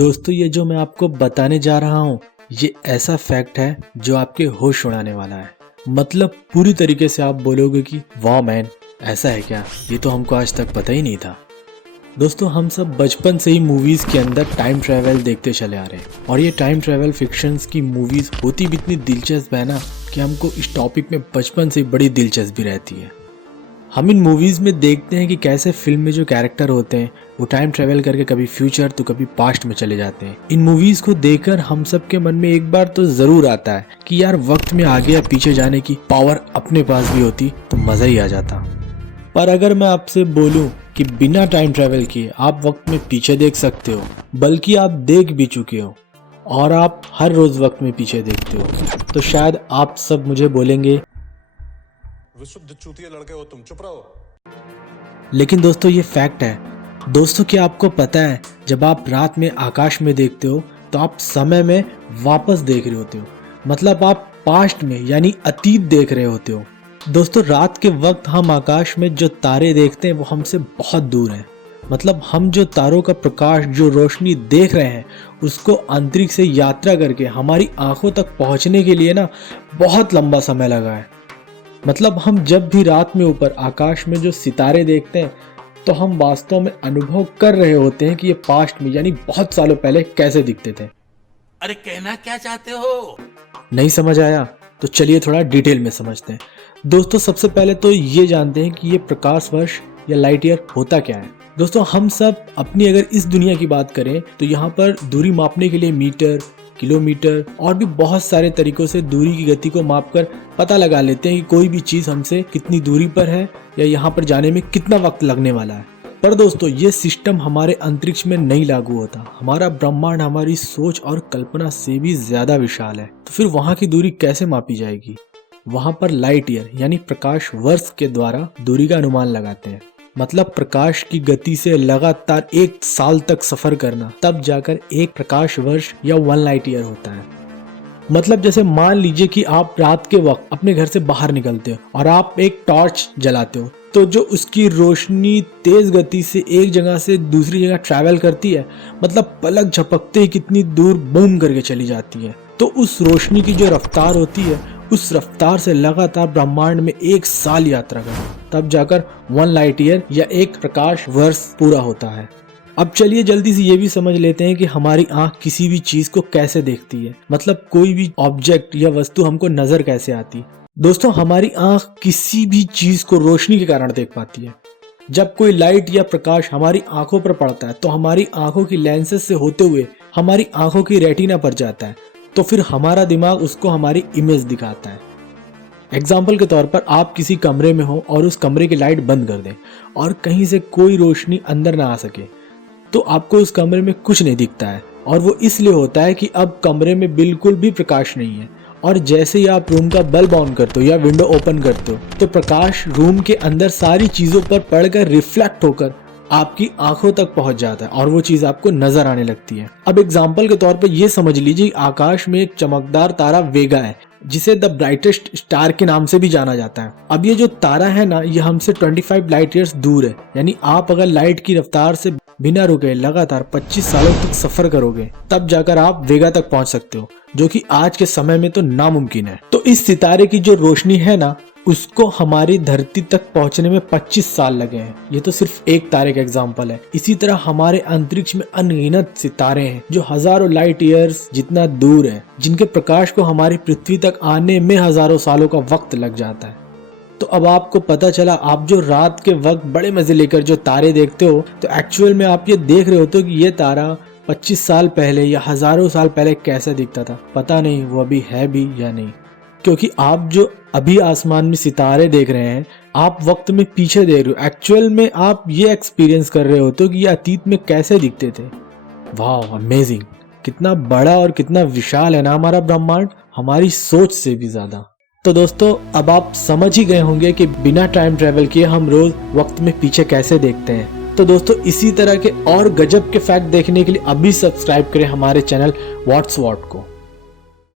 दोस्तों ये जो मैं आपको बताने जा रहा हूँ ये ऐसा फैक्ट है जो आपके होश उड़ाने वाला है। मतलब पूरी तरीके से आप बोलोगे कि वाह मैन, ऐसा है क्या, ये तो हमको आज तक पता ही नहीं था। दोस्तों हम सब बचपन से ही मूवीज के अंदर टाइम ट्रैवल देखते चले आ रहे हैं और ये टाइम ट्रैवल फिक्शंस की मूवीज होती भी इतनी दिलचस्प है ना कि हमको इस टॉपिक में बचपन से बड़ी दिलचस्पी रहती है। हम इन मूवीज में देखते हैं कि कैसे फिल्म में जो कैरेक्टर होते हैं वो टाइम ट्रैवल करके कभी फ्यूचर तो कभी पास्ट में चले जाते हैं। इन मूवीज को देखकर हम सब के मन में एक बार तो जरूर आता है कि यार वक्त में आगे या पीछे जाने की पावर अपने पास भी होती तो मजा ही आ जाता। पर अगर मैं आपसे बोलूं कि बिना टाइम ट्रैवल किए आप वक्त में पीछे देख सकते हो, बल्कि आप देख भी चुके हो और आप हर रोज वक्त में पीछे देखते हो, तो शायद आप सब मुझे बोलेंगे विशुद्ध चूतिया लड़के हो तुम, चुप रहो। लेकिन दोस्तों ये फैक्ट है। दोस्तों क्या आपको पता है जब आप रात में आकाश में देखते हो तो आप समय में वापस देख रहे होते हो, मतलब आप पास्ट में यानी अतीत देख रहे होते हो। दोस्तों रात के वक्त हम आकाश में जो तारे देखते हैं वो हमसे बहुत दूर हैं, मतलब हम जो तारों का प्रकाश जो रोशनी देख रहे हैं उसको अंतरिक्ष से यात्रा करके हमारी आंखों तक पहुंचने के लिए ना बहुत लंबा समय लगा है। मतलब हम जब भी रात में ऊपर आकाश में जो सितारे देखते हैं तो हम वास्तव में अनुभव कर रहे होते हैं कि ये पास्ट में यानी बहुत सालों पहले कैसे दिखते थे। अरे कहना क्या चाहते हो? नहीं समझ आया तो चलिए थोड़ा डिटेल में समझते हैं। दोस्तों सबसे पहले तो ये जानते हैं कि ये प्रकाश वर्ष या लाइट ईयर होता क्या है। दोस्तों हम सब अपनी अगर इस दुनिया की बात करें तो यहाँ पर दूरी मापने के लिए मीटर, किलोमीटर और भी बहुत सारे तरीकों से दूरी की गति को मापकर पता लगा लेते हैं कि कोई भी चीज हमसे कितनी दूरी पर है या यहाँ पर जाने में कितना वक्त लगने वाला है। पर दोस्तों ये सिस्टम हमारे अंतरिक्ष में नहीं लागू होता। हमारा ब्रह्मांड हमारी सोच और कल्पना से भी ज्यादा विशाल है, तो फिर वहाँ की दूरी कैसे मापी जाएगी? वहाँ पर लाइट ईयर यानी प्रकाश वर्ष के द्वारा दूरी का अनुमान लगाते हैं। मतलब प्रकाश की गति से लगातार 1 साल तक सफर करना, तब जाकर एक प्रकाश वर्ष या 1 लाइट ईयर होता है। मतलब जैसे मान लीजिए कि आप रात के वक्त अपने घर से बाहर निकलते हो और आप एक टॉर्च जलाते हो, तो जो उसकी रोशनी तेज गति से एक जगह से दूसरी जगह ट्रैवल करती है, मतलब पलक झपकते ही कितनी दूर बूम करके चली जाती है। तो उस रोशनी की जो रफ्तार होती है उस रफ्तार से लगातार ब्रह्मांड में 1 साल यात्रा करना, तब जाकर 1 लाइट ईयर या एक प्रकाश वर्ष पूरा होता है। अब चलिए जल्दी से ये भी समझ लेते हैं कि हमारी आंख किसी भी चीज को कैसे देखती है, मतलब कोई भी ऑब्जेक्ट या वस्तु हमको नजर कैसे आती। दोस्तों हमारी आंख किसी भी चीज को रोशनी के कारण देख पाती है। जब कोई लाइट या प्रकाश हमारी आंखों पर पड़ता है तो हमारी आंखों की लेंसेज से होते हुए हमारी आंखों की रेटिना पर जाता है, तो फिर हमारा दिमाग उसको हमारी इमेज दिखाता है। एग्जाम्पल के तौर पर आप किसी कमरे में हो और उस कमरे की लाइट बंद कर दें और कहीं से कोई रोशनी अंदर ना आ सके, तो आपको उस कमरे में कुछ नहीं दिखता है। और वो इसलिए होता है कि अब कमरे में बिल्कुल भी प्रकाश नहीं है। और जैसे ही आप रूम का बल्ब ऑन करते हो या विंडो ओपन करते हो तो प्रकाश रूम के अंदर सारी चीजों पर पड़कर रिफ्लेक्ट होकर आपकी आंखों तक पहुंच जाता है और वो चीज आपको नजर आने लगती है। अब एग्जाम्पल के तौर पर ये समझ लीजिए आकाश में एक चमकदार तारा वेगा है जिसे द ब्राइटेस्ट स्टार के नाम से भी जाना जाता है। अब ये जो तारा है ना ये हमसे 25 लाइट ईयर्स दूर है, यानी आप अगर लाइट की रफ्तार से बिना रुके लगातार 25 सालों तक सफर करोगे तब जाकर आप वेगा तक पहुंच सकते हो, जो कि आज के समय में तो नामुमकिन है। तो इस सितारे की जो रोशनी है ना उसको हमारी धरती तक पहुंचने में 25 साल लगे हैं। ये तो सिर्फ एक तारे का एग्जाम्पल है। इसी तरह हमारे अंतरिक्ष में अनगिनत सितारे हैं जो हजारों लाइट ईयर्स जितना दूर है, जिनके प्रकाश को हमारी पृथ्वी तक आने में हजारों सालों का वक्त लग जाता है। तो अब आपको पता चला, आप जो रात के वक्त बड़े मजे लेकर जो तारे देखते हो तो एक्चुअल में आप ये देख रहे होते हो कि ये तारा 25 साल पहले या हजारों साल पहले कैसा दिखता था। पता नहीं वो अभी है भी या नहीं, क्योंकि आप जो अभी आसमान में सितारे देख रहे हैं आप वक्त में पीछे देख रहे हो। एक्चुअल में आप ये एक्सपीरियंस कर रहे होते हो कि ये अतीत में कैसे दिखते थे। वाह अमेजिंग, कितना बड़ा और कितना विशाल है ना हमारा ब्रह्मांड, हमारी सोच से भी ज्यादा। तो दोस्तों अब आप समझ ही गए होंगे कि बिना टाइम ट्रेवल किए हम रोज वक्त में पीछे कैसे देखते हैं। तो दोस्तों इसी तरह के और गजब के फैक्ट देखने के लिए अभी सब्सक्राइब करें हमारे चैनल व्हाट्स व्हाट को।